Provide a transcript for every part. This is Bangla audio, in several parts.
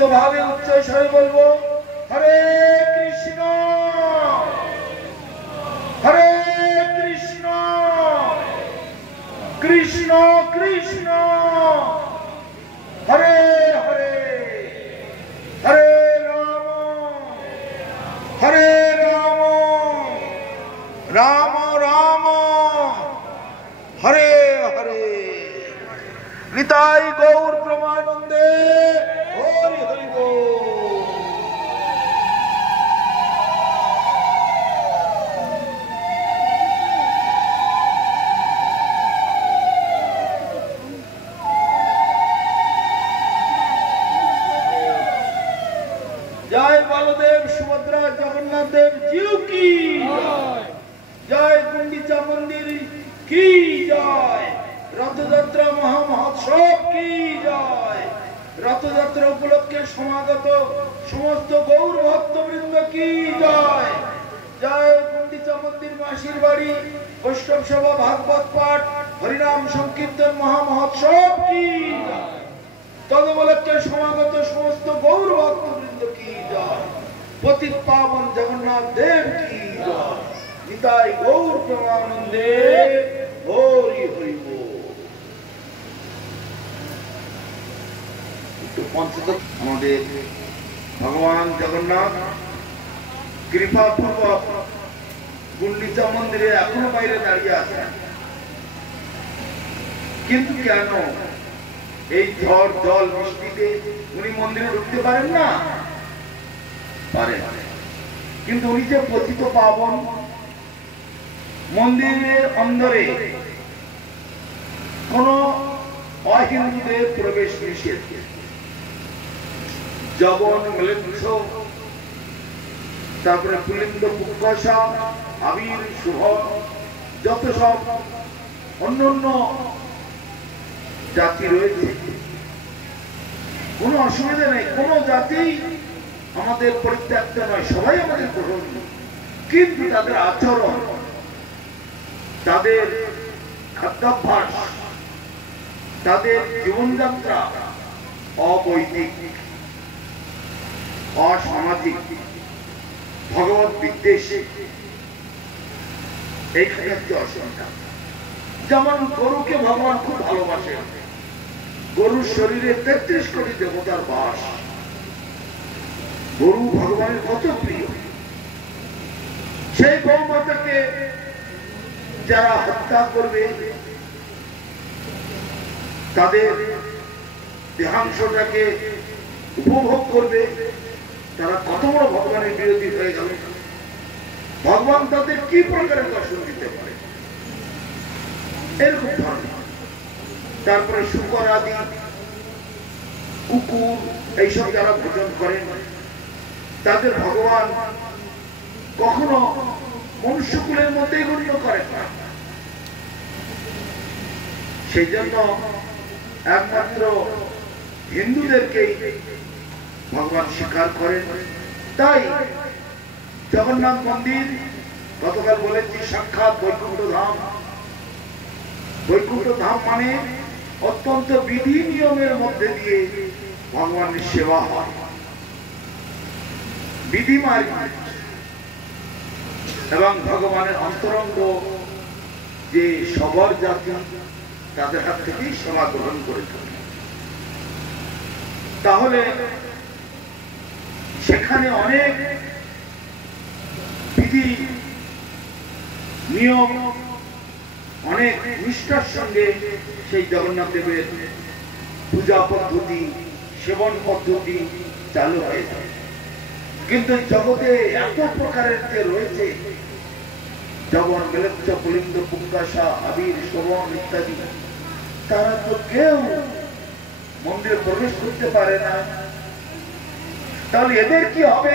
তো ভাবে উচ্চ স্বরে বলবো হরে কৃষ্ণ হরে কৃষ্ণ কৃষ্ণ কৃষ্ণ হরে হরে হরে রাম হরে রাম রাম রাম হরে হরে নিতাই গৌর প্রেমানন্দে হরি হরি বল। जय बलदेव सुभद्रा जगन्नाथ देव जी की जय गुंडीचा मंदिर की जय रथ यात्रा महामहोत्सव की जय रथ यात्रा उपलक्षे समागत समस्त गौर भक्तवृंद की जय जय गुंडीचा मंदिर मासिर बाड़ी वैष्णव सभा भागवत पाठ हरिनाम संकीर्तन महामहोत्सव की जय तदुपलक्षे समागत समस्त गौर भक्तवृंद की जय पतित पावन जगन्नाथ देव की जय निताई गौर प्रेमानंदे हरि हरि बोल। तो पंचदश हमारे भगवान जगन्नाथ कृपा पूर्वक गुंडीचा मंदिरे एखोनो बाइरे दाঁড়িয়ে আছেন কিন্তু কেন এই ঝড় জল বৃষ্টিতে উনি মন্দিরে ঢুকতে পারেন না? পারেন, কিন্তু উনি যে পতিত পাবন মন্দিরের অন্দরে কোন অহিন্দুদের প্রবেশ নিষেধ। জবন ম্লেচ্ছ তারপরে পুলিন্দ পুষ্কসা আবির শুভ যত সব অন্যান্য জাতি রয়েছে কোনো অসুবিধা নেই, কোনো জাতি আমাদের পরিত্যক্ত নয়, সবাই আমাদের গ্রহণীয়, কিন্তু তাদের আচরণ তাদের খাদ্যাভ্যাস তাদের জীবনযাত্রা অবৈদিক অসামাজিক ভগবত বিদ্বেষী এইখানে হচ্ছে অসুবিধা। যেমন গরুকে ভগবান খুব ভালোবাসে, গরুর শরীরে ৩৩ কোটি দেবতার বাস, গরু ভগবানের কত প্রিয়। সেই গৌ মাতাকে যারা হত্যা করবে তাদের দেহাংশটাকে উপভোগ করবে, তারা কত বড় ভগবানের বিরোধী হয়ে গেল। ভগবান তাদের কি প্রকারের দর্শন দিতে পারে এরকম ধারণা। তারপরে শুকর আদি কুকুর এইসব যারা ভোজন করেন তাদের ভগবান কখনো মনুষ্যকুলের মধ্যেই গণ্য করেন না। সেই জন্য একমাত্র হিন্দুদেরকেই ভগবান স্বীকার করেন। তাই জগন্নাথ মন্দির গতকাল বলেছি সাক্ষাৎ বৈকুণ্ঠ ধাম। বৈকুণ্ঠ ধাম মানে অত্যন্ত বিধি নিয়মের মধ্যে দিয়ে ভগবানের সেবা হয়, বিধি মার্গ, এবং ভগবানের অন্তরঙ্গ যে সবর জাতি তাদের হাত থেকেই সেবা গ্রহণ করে থাকে। তাহলে সেখানে অনেক বিধি নিয়ম অনেক নিষ্ঠার সঙ্গে সেই জগন্নাথ দেবের পূজা পদ্ধতি সেবন পদ্ধতি চালু হয়ে যায়। কিন্তু জগতে এত প্রকারের যে রয়েছে জবন ম্লেচ্ছ পুলিন্দ পুষ্কসা আবির শোভন ইত্যাদি, তারা তো কেউ মন্দিরে প্রবেশ করতে পারে না। তাহলে এদের কি হবে?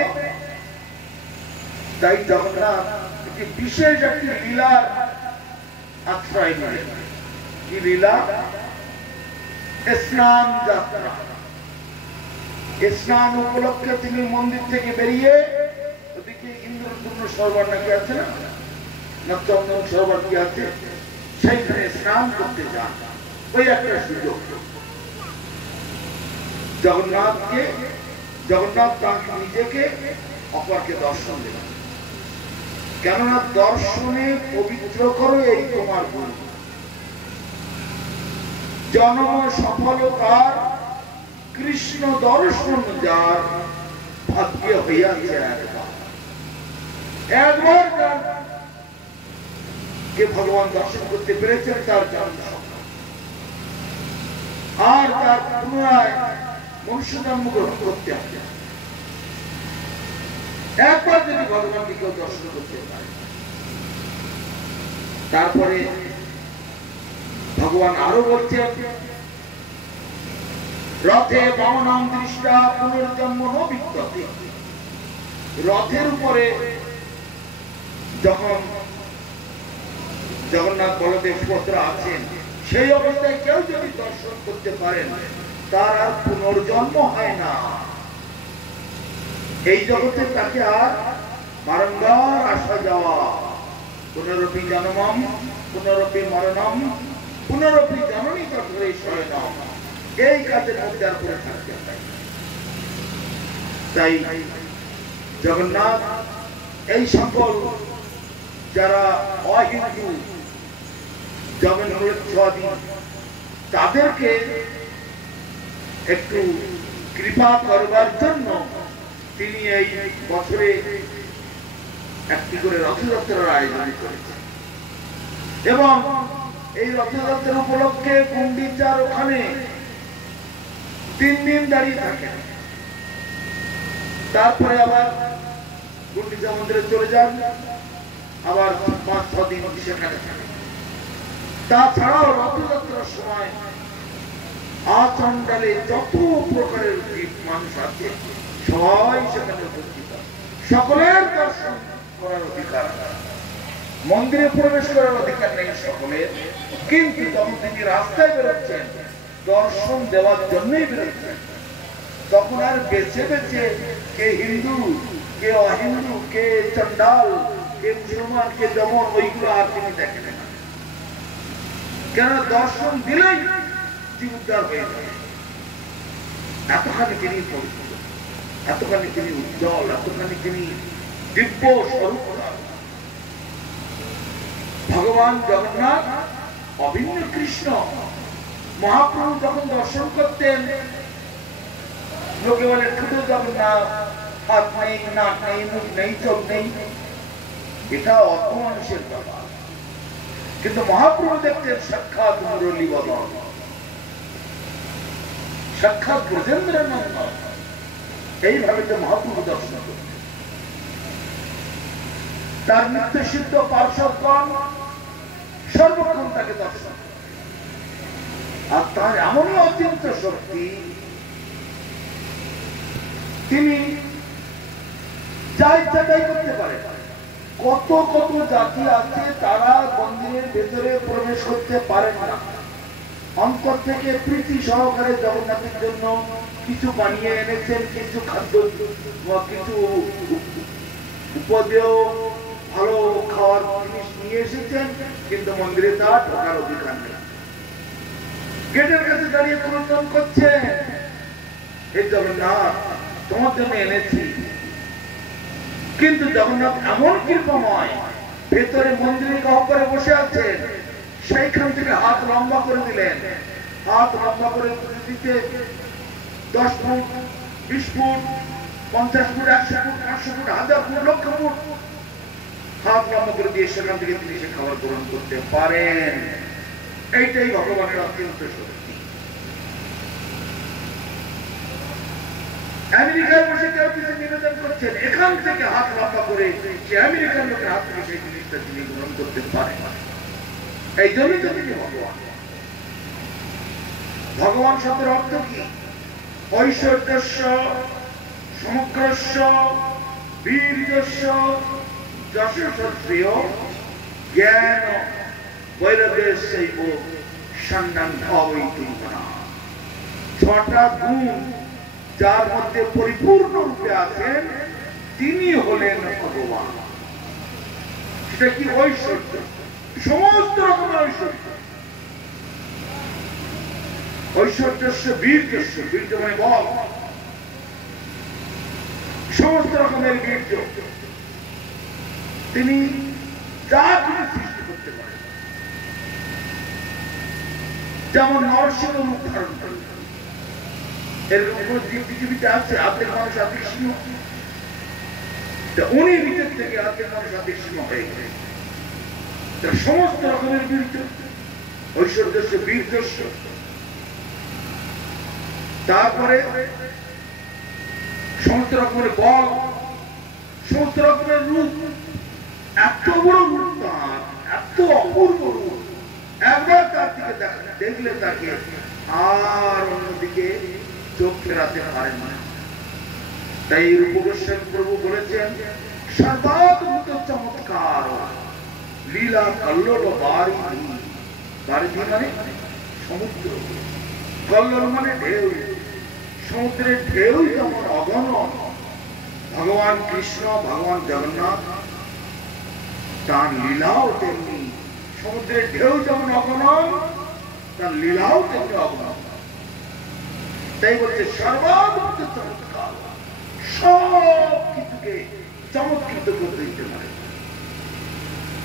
তাই জগন্নাথ বিশেষ একটি লীলার আশ্রয় নিলেন। কি লীলা? স্নান যাত্রা। স্নান উপলক্ষে তিনি মন্দির থেকে বেরিয়ে ওদিকে ইন্দ্রপূর্ণ সরোবর নাকি আছে না, চন্দন সরোবর কি আছে, সেইখানে স্নান করতে যান। ওই একটা সুযোগ জগন্নাথকে জগন্নাথ তাকে নিজেকে অপরকে দর্শন দিলেন, কেননা দর্শনে পবিত্র করো এই তোমার গুণ। জন্ম সফলতার কৃষ্ণ দর্শন যার ভাগ্য হইয়াছে একবার যার কে ভগবান দর্শন করতে পেরেছেন তার জন্ম, আর তার পুনরায় মনুষ্য জন্ম গ্রহণ করতে হবে। একবার যদি ভগবানকে কেউ দর্শন করতে পারে, তারপরে ভগবান আরো বলছেন, রথে বামনাম দৃষ্টা পুনর্জন্ম ন বিদ্যতে। রথের উপরে যখন জগন্নাথ বলদেব সুভদ্রা আছেন, সেই অবস্থায় কেউ যদি দর্শন করতে পারেন তার আর পুনর্জন্ম হয় না। এই জগতে তাকে আর বারংবার আসা যাওয়া, পুনরপি জন্মম পুনরপি মরণম পুনরপি জননী তথরে শয়নম, এই কাজের মধ্যে আর করে থাকতে হয়। তাই জগন্নাথ এই সকল যারা অহিন্দু জগন্নাথী তাদেরকে একটু কৃপা করবার জন্য তিনি এই বছরে একটি করে রথযাত্রার আয়োজন করেছেন, এবং এই রথযাত্রা উপলক্ষে গুন্ডিচার ওখানে 3 দিন দাঁড়িয়ে থাকেন, তারপরে আবার গুন্ডিচা মন্দিরে চলে যান, আবার 5-6 দিন সেখানে থাকেন। তাছাড়াও রথযাত্রার সময় আচণ্ডালে যত প্রকারের মানুষ আছে সবাই সেখানে উপস্থিত, সকলের দর্শন করার অধিকার, মন্দিরে প্রবেশ করার অধিকার নেই সকলের, কিন্তু যখন তিনি রাস্তায় বেরোচ্ছেন দর্শন দেওয়ার জন্যই বেরোচ্ছেন, তখন আর বেছে বেছে কে হিন্দু কে অহিন্দু কে চন্ডাল কে মুসলমান কে যেমন ওইগুলো আর তিনি দেখেন না, কেন দর্শন দিলেই জীব উদ্ধার হয়ে যায়। এতখানি তিনি পবিত্র, এতখানি তিনি উজ্জ্বল, এতখানি তিনি দিব্য স্বরূপ। ভগবান জগন্নাথ অভিন্ন কৃষ্ণ। মহাপ্রভু যখন দর্শন করতেন লোকে বলে ছোট জগন্নাথ, হাত নেই নাক নেই মুখ নেই চোখ নেই, এটা অত মানুষের ব্যাপার, কিন্তু মহাপ্রভু দেখতেন সাক্ষাৎ মুরলী বদন, সাক্ষাৎ ব্রজেন্দ্র নন্দন, এইভাবে তো মহাপ্রভু দর্শন করতেন। তার নিত্য সিদ্ধ পার্শ্বগণ সর্বক্ষণ তাকে দর্শন, আর তার এমনই অচিন্ত শক্তি, তিনি যা ইচ্ছা তাই করতে পারে। কত কত জাতি আছে তারা মন্দিরের ভেতরে প্রবেশ করতে পারেন না, অন্তর থেকে প্রীতি সহকারে জগন্নাথের জন্য কিছু বানিয়ে এনেছেন, কিছু খাদ্য কিছু উপদেয় ভালো খাওয়ার জিনিস নিয়ে এসেছেন, কিন্তু মন্দিরে তার ঢোকার অধিকার নেই। গেটের কাছে দাঁড়িয়ে ক্রন্দন করছে, এই জগন্নাথ তোমার জন্য এনেছি, কিন্তু জগন্নাথ এমন কৃপাময় ভেতরে মন্দিরে গহ্বরে বসে আছেন, সেইখান থেকে হাত লম্বা করে দিলেন, হাত লম্বা করে দিতে 10 foot 20 foot 50 foot 100 foot 500 foot 1000 foot লক্ষ ফুট হাত লম্বা করে দিয়ে সেখান থেকে তিনি সে খাবার গ্রহণ করতে পারেন। এইটাই ভগবানের অত্যন্ত শক্তি। আমেরিকায় বসে কেউ কিছু নিবেদন করছেন, এখান থেকে হাত লম্বা করে সে আমেরিকার লোকের হাত থেকে সেই জিনিসটা তিনি গ্রহণ করতে পারেন। এই জন্যই তো তিনি ভগবান। ভগবান শব্দের অর্থ কি? ঐশ্বর্যস্য সমগ্রস্য বীর্যস্য যশস্যেয় জ্ঞান বৈরাগ্যস্যৈব সন্ন্যান অবৈতুনা। 6টা গুণ যার মধ্যে পরিপূর্ণ রূপে আছেন তিনি হলেন ভগবান। সেটা কি? ঐশ্বর্য, সমস্ত রকমের ঐশ্বর্য। ঐশ্বর্যস্য বীর্যস্য, বীর্য মানে বল, সমস্ত রকমের বীর্য, তিনি যা কিছু সৃষ্টি করতে পারেন। যেমন নরসিংহ রূপ ধারণ করেন, এরকম কোন জীব পৃথিবীতে আছে? আর্ধেক মানুষ আর্ধেক সিংহ, উনি ভিতর থেকে আর্ধেক মানুষ আর্ধেক সিংহ হয়ে গেছে। সমস্ত রকমের বীর্য, ঐশ্বর্যস্য বীর্যস্য। তারপরে সমস্ত রকমের বল, সমস্ত রকমের রূপ, এত বড় রূপ তার, এত অপূর্ব রূপ, একবার তার দিকে দেখলে তাকে আর অন্যদিকে চোখ ফেরাতে পারে না। তাই রূপ গোস্বামী প্রভু বলেছেন, সর্বাদ্ভুত চমৎকার লীলা কল্লোল বারিধি। বারিধি মানে সমুদ্র, কল্লোল মানে ঢেউ। সমুদ্রের ঢেউ যেমন অগণন, ভগবান কৃষ্ণ, ভগবান জগন্নাথ, তার লীলাও তেমনি। সমুদ্রের ঢেউ যেমন অগণন, তার লীলাও তেমনি অগণন। তাই বলছে সর্বাদ্ভুত চমৎকার, সব কিছুকে চমৎকৃত করে দিতে পারে,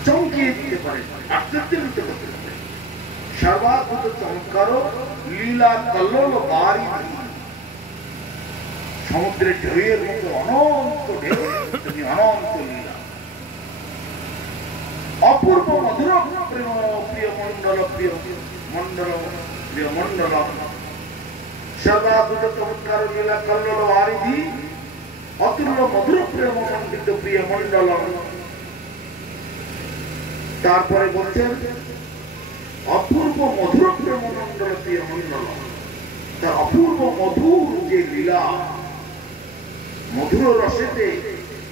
চমকিয়ে দিতে পারে, আশ্চর্যিত করতে পারে। সর্বাদ্ভুত চমৎকার লীলা কল্লোল বারিধি। সমুদ্রের ঢেউয়ের মতো অনন্ত ঢেউ, তুমি অনন্ত লীলা। অপূর্ব মধুর প্রেম প্রিয় মন্ডল, প্রিয় মন্ডল, প্রিয় মন্ডল। সর্বাদ্ভুত চমৎকার লীলা কল্লোল বারিধি, অতুল্য মধুর প্রেম মন্ডিত প্রিয় মন্ডল। তারপরে বলছেন অপূর্ব মধুর প্রেম মন্ডল প্রিয় মন্ডল। তার অপূর্ব মধুর যে লীলা, মধুর রসেতে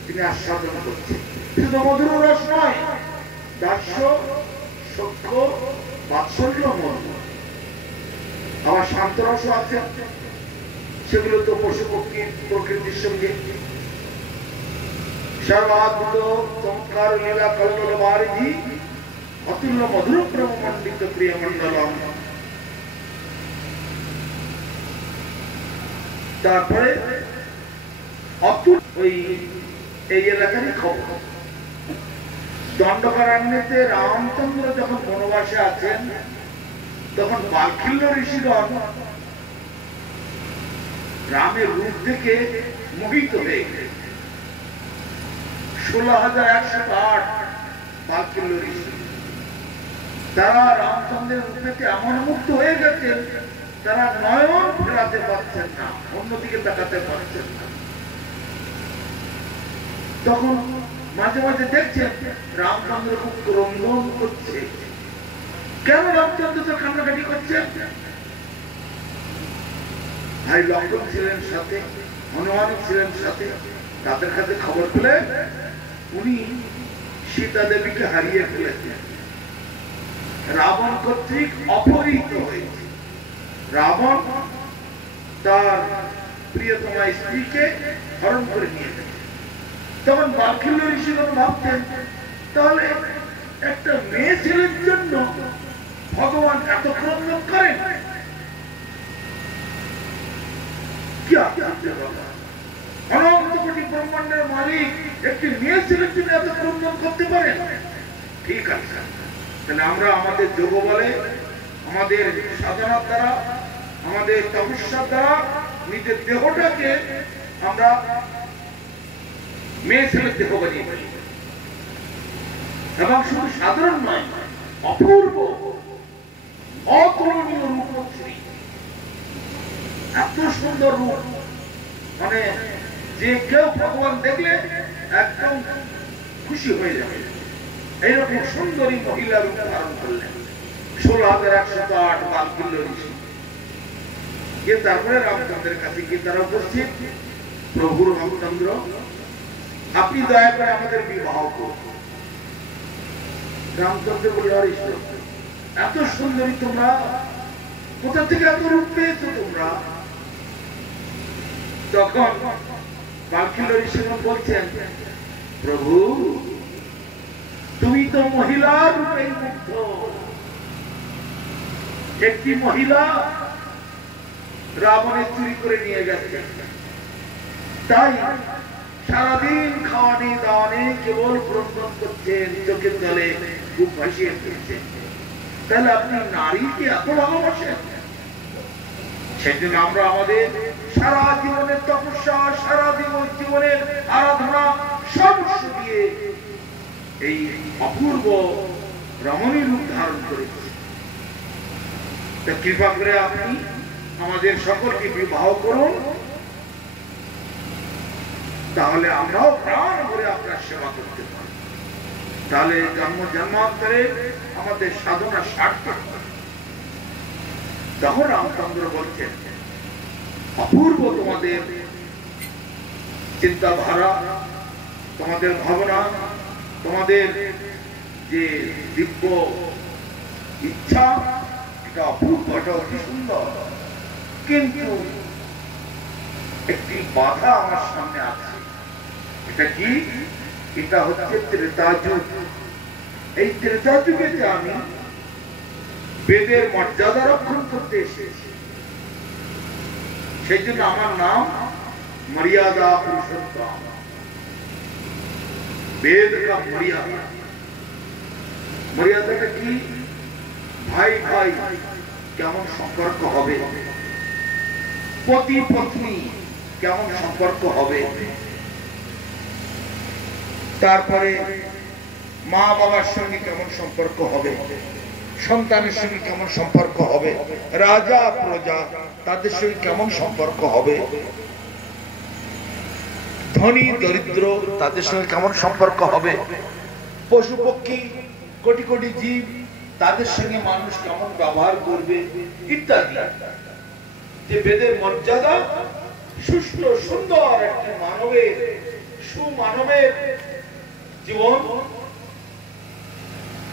তিনি আস্বাদন করছেন। শুধু মধুর রস নয়, দাস্য, সখ্য, বাৎসল্য মধু, আবার শান্ত রসও আছে। সেগুলো তো পশু পক্ষী প্রকৃতির সঙ্গে। সর্বাদ্ভুত চমৎকার লীলা কল্লোল বারিধি, অতুল্য মধুর প্রেম মন্ডিত প্রিয় মন্ডলম। তারপরে অতুল, ওই এই এলাকারই খবর। দণ্ডকারণ্যেতে রামচন্দ্র যখন বনবাসে আছেন, তখন বাল্কিল্য ঋষিগণ রামের রূপ দেখে মোহিত হয়ে গেছে। 16,108 বাল্কিল্য ঋষি, তারা রামচন্দ্রের রূপেতে এমন মুগ্ধ হয়ে গেছেন, তারা নয়ন ফেরাতে পারছেন না, অন্যদিকে তাকাতে পারছেন না। তখন মাঝে মাঝে দেখছেন রামচন্দ্র খুব ক্রন্দন করছে। কেন রামচন্দ্র তো কান্নাকাটি করছেন? ভাই লক্ষ্মণ ছিলেন সাথে, হনুমান ছিলেন সাথে। তাদের কাছে খবর পেলে উনি সীতা দেবীকে হারিয়ে ফেলেছেন, রাবণ কর্তৃক অপহৃত হয়েছে। রাবণ তার প্রিয়তমা স্ত্রীকে হরণ করে নিয়ে গেছে। তখন বাল্কিল্য ঋষিগণ ভাবতেন, তাহলে একটা মেয়ে ছেলের জন্য ভগবান এত ক্রন্দন করেন? কি অনন্ত কোটি ব্রহ্মাণ্ডের মালিক একটি মেয়ে ছেলের জন্য এত ক্রন্দন করতে পারেন? ঠিক আছে, তাহলে আমরা আমাদের যোগ বলে, আমাদের সাধনার দ্বারা, আমাদের তপস্যার দ্বারা নিজের দেহটাকে আমরা মেয়ে ছেলের দেহ বানিয়ে ফেলি। এবং শুধু সাধারণ নয়, অপূর্ব অতুলনীয় রূপশ্রী, এত সুন্দর রূপ, মানে যে কেউ ভগবান দেখলে একদম খুশি হয়ে যাবে। এইরকম সুন্দরী মহিলা রূপ ধারণ করলেন 16,108 বাল্কিল্য ঋষি। গিয়ে তারপরে রামচন্দ্রের কাছে গিয়ে তারা উপস্থিত, প্রভু রামচন্দ্র, আপনি দয়া করে আমাদের বিবাহ করুন। রামচন্দ্র বলল, এত সুন্দরী তোমরা, কোথা থেকে এত রূপ পেয়েছো তোমরা? তখন বাল্কিল্য ঋষিগণ বলছেন, প্রভু তুমি তো মহিলার রূপে মুগ্ধ। একটি মহিলা রাবণের চুরি করে নিয়ে গেছে, তাই সারাদিন খাওয়ানি দাওয়ানি কেবল ক্রন্দন করছেন, চোখের জলে খুব ভাসিয়ে ফেলছেন। তাহলে আপনি নারীকে এত ভালোবাসেন? সেজন্য আমরা আমাদের সারা জীবনের তপস্যা, সারা জীবনের আরাধনা সর্বস্ব দিয়ে এই অপূর্ব রমণীর রূপ ধারণ করেছি। কৃপা করে আপনি আমাদের সকলকে বিবাহ করুন, তাহলে আমরাও প্রাণ ভরে আপনার সেবা করতে পারি। তাহলে জন্মান্তরে আমাদের সাধনা সার্থক। তখন রামচন্দ্র বলছেন, অপূর্ব তোমাদের চিন্তাধারা, তোমাদের ভাবনা, তোমাদের যে দিব্য ইচ্ছা, এটা অপূর্ব, এটা অতি সুন্দর। কিন্তু একটি বাধা আমার সামনে আছে। এটা কি? এটা হচ্ছে ত্রেতা যুগ। এই ত্রেতা যুগে যে আমি বেদের মর্যাদা রক্ষণ করতে এসেছি, সেই জন্য আমার নাম মর্যাদা পুরুষোত্তম। বেদ কা মর্যাদা, মর্যাদাটা কি? ভাই ভাই কেমন সম্পর্ক হবে, পতি পত্নী কেমন সম্পর্ক হবে, তারপরে মা বাবার সঙ্গে কেমন সম্পর্ক হবে, সন্তানের সঙ্গে কেমন সম্পর্ক হবে, রাজা প্রজা তাদের সঙ্গে কেমন সম্পর্ক হবে, ধনী দরিদ্র তাদের সঙ্গে কেমন সম্পর্ক হবে, পশু পক্ষী কোটি কোটি জীব তাদের সঙ্গে মানুষ কেমন ব্যবহার করবে ইত্যাদি। যে বেদের মর্যাদা সুষ্ঠু সুন্দর একটি মানবের, সুমানবের জীবন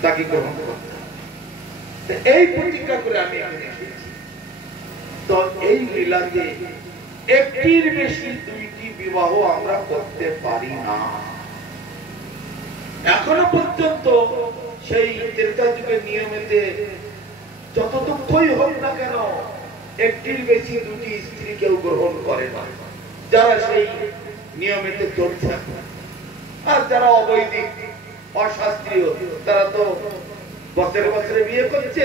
তাকে গ্রহণ করতে, এই প্রতিজ্ঞা করে আমি রেখেছি। তো এই লীলাতে একটির বেশি দুইটি বিবাহ আমরা করতে পারি না। এখনো পর্যন্ত সেই ত্রেতা যুগের নিয়মেতে যত দুঃখই হোক না কেন, একটির বেশি দুটি স্ত্রী কেউ গ্রহণ করে না, যারা সেই নিয়মেতে চলছে। আর যারা অবৈদিক অশাস্ত্রীয়, তারা তো বছরে বছরে বিয়ে করছে,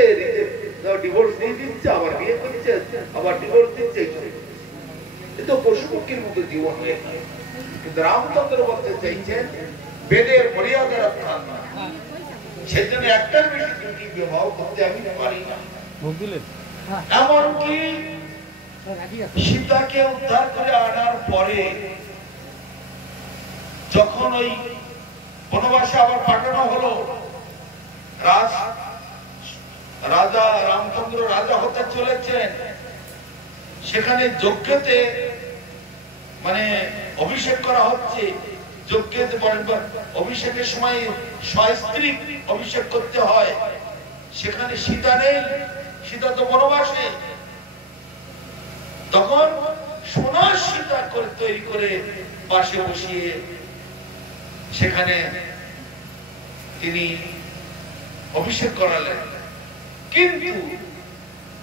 ডিভোর্স দিয়ে দিচ্ছে, আবার বিয়ে করছে, আবার ডিভোর্স দিচ্ছে। এ তো পশু পক্ষীর মতো জীবন হয়ে যায়। কিন্তু রামচন্দ্র বলতে চাইছেন বেদের মর্যাদা রক্ষা, সেজন্য একটার বেশি দুটি বিবাহ করতে আমি পারি না। এমনকি সীতাকে উদ্ধার করে আনার পরে যখন ওই বনবাসে আবার পাঠানো হলো, রাজা রামচন্দ্র রাজা হতে চলেছেন, সেখানে যজ্ঞতে মানে অভিষেক করা হচ্ছে। যজ্ঞেতে অভিষেকের সময় সস্ত্রী অভিষেক করতে হয়, সেখানে সীতা নেই, সীতা তো বনবাসে। তখন সোনার সীতা করে তৈরি করে পাশে বসিয়ে সেখানে তিনি অভিষেক করালেন, কিন্তু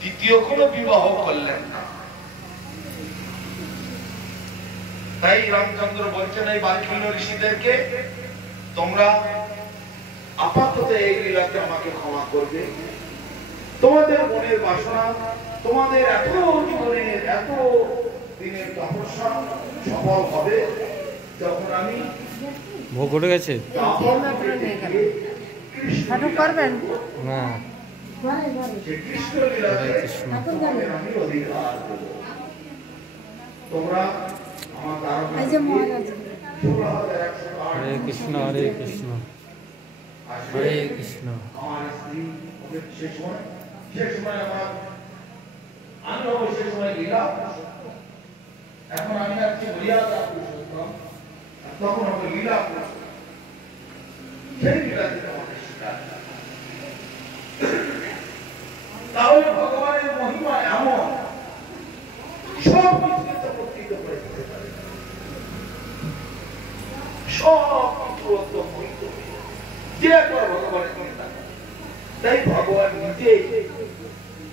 দ্বিতীয় কোনো বিবাহ করলেন না। তাই রামচন্দ্র বলছেন এই বাল্মীকি ঋষিদেরকে, তোমরা আপাতত এই লীলাতে আমাকে ক্ষমা করবে। তোমাদের মনের বাসনা, তোমাদের এত জীবনের এত দিনের তপস্যা সফল হবে যখন আমি ভোগ উঠে গেছে করবেন না। কৃষ্ণ লীলাতে আমি অধিকার দেব। তোমরা হরে কৃষ্ণ হরে কৃষ্ণ হরে কৃষ্ণ। এখন আমি আজকে মর্যাদা পুরুষোত্তম, তখন হবে লীলা পুরুষোত্তম। সেই লীলা থেকে আমাদের শিকার। তাহলে ভগবানের মহিমা এমন, সব কিছুকে চমৎকৃত করে দিতে পারে, সব কিছু মোহিত যে একবার ভগবানের চিন্তা। তাই ভগবান নিজে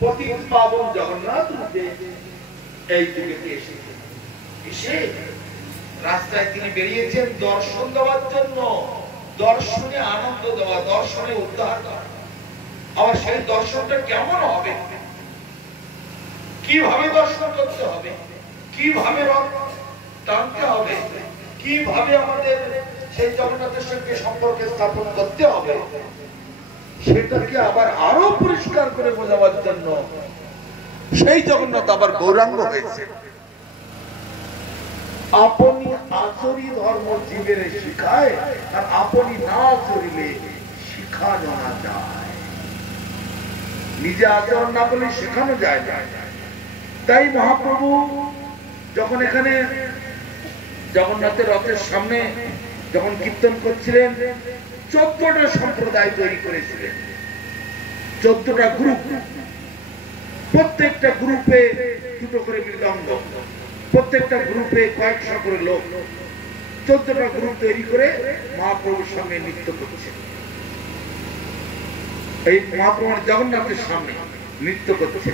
পতি পাবন জগন্নাথ রূপে এই যুগেতে এসেছে। এসে রাস্তা যাত্রায় তিনি বেরিয়েছেন দর্শন দেওয়ার জন্য, দর্শনে আনন্দ দেওয়া, দর্শনে উদ্ধার করা। আবার সেই দর্শনটা কেমন হবে, কিভাবে দর্শন করতে হবে, কিভাবে রথ টানতে হবে, কিভাবে আমাদের সেই জগন্নাথের সঙ্গে সম্পর্ক স্থাপন করতে হবে, সেটাকে আবার আরো পরিষ্কার করে বোঝাবার জন্য সেই জগন্নাথ আবার গৌরাঙ্গ হয়েছে। আপনি আচরি ধর্ম জীবের শিখায়, আর আপনি না আচরিলে শিখানো না যায়। নিজে আচরণ না করলে শেখানো যায় না। তাই মহাপ্রভু যখন এখানে জগন্নাথের রথের সামনে যখন কীর্তন করছিলেন, 14টা সম্প্রদায় তৈরি করেছিলেন, 14টা গ্রুপ। প্রত্যেকটা গ্রুপে দুটো করে মৃদঙ্গ, প্রত্যেকটা গ্রুপে কয়েকশো করে লোক, 14টা গ্রুপ তৈরি করে মহাপ্রভুর সঙ্গে নৃত্য করছে। এই মহাপ্রভু জগন্নাথের সামনে নৃত্য করছে।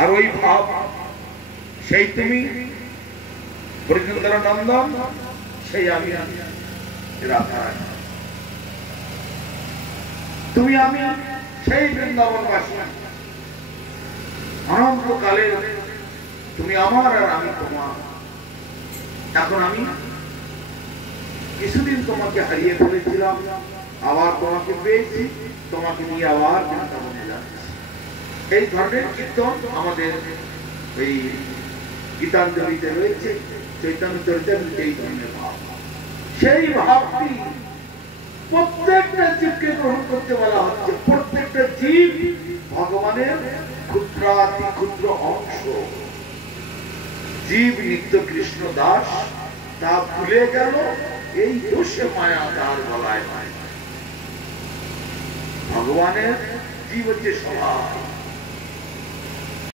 আর ওই ভাব, সেই তুমি ব্রজেন্দ্র নন্দন, সেই আমি রাধা, তুমি আমি সেই বৃন্দাবনবাসী। অনন্তকালে তুমি আমার আর আমি তোমার। এখন আমি কিছুদিন তোমাকে হারিয়ে ফেলেছিলাম, আবার তোমাকে পেয়েছি, তোমাকে নিয়ে আবার বৃন্দাবনে যাচ্ছি। এই ধরনের কীর্তন আমাদের এই গীতাঞ্জলিতে রয়েছে, চৈতন্য চরিতামৃতে এই ধরনের ভাব। সেই ভাবটি প্রত্যেকটা জীবকে গ্রহণ করতে বলা হচ্ছে। প্রত্যেকটা জীব ভগবানের ক্ষুদ্রাতি ক্ষুদ্র অংশ। জীব নিত্য কৃষ্ণ দাস, তা ভুলে গেল, এই দোষে মায়া তার গলায়। ভগবানের জীব হচ্ছে স্বভাব।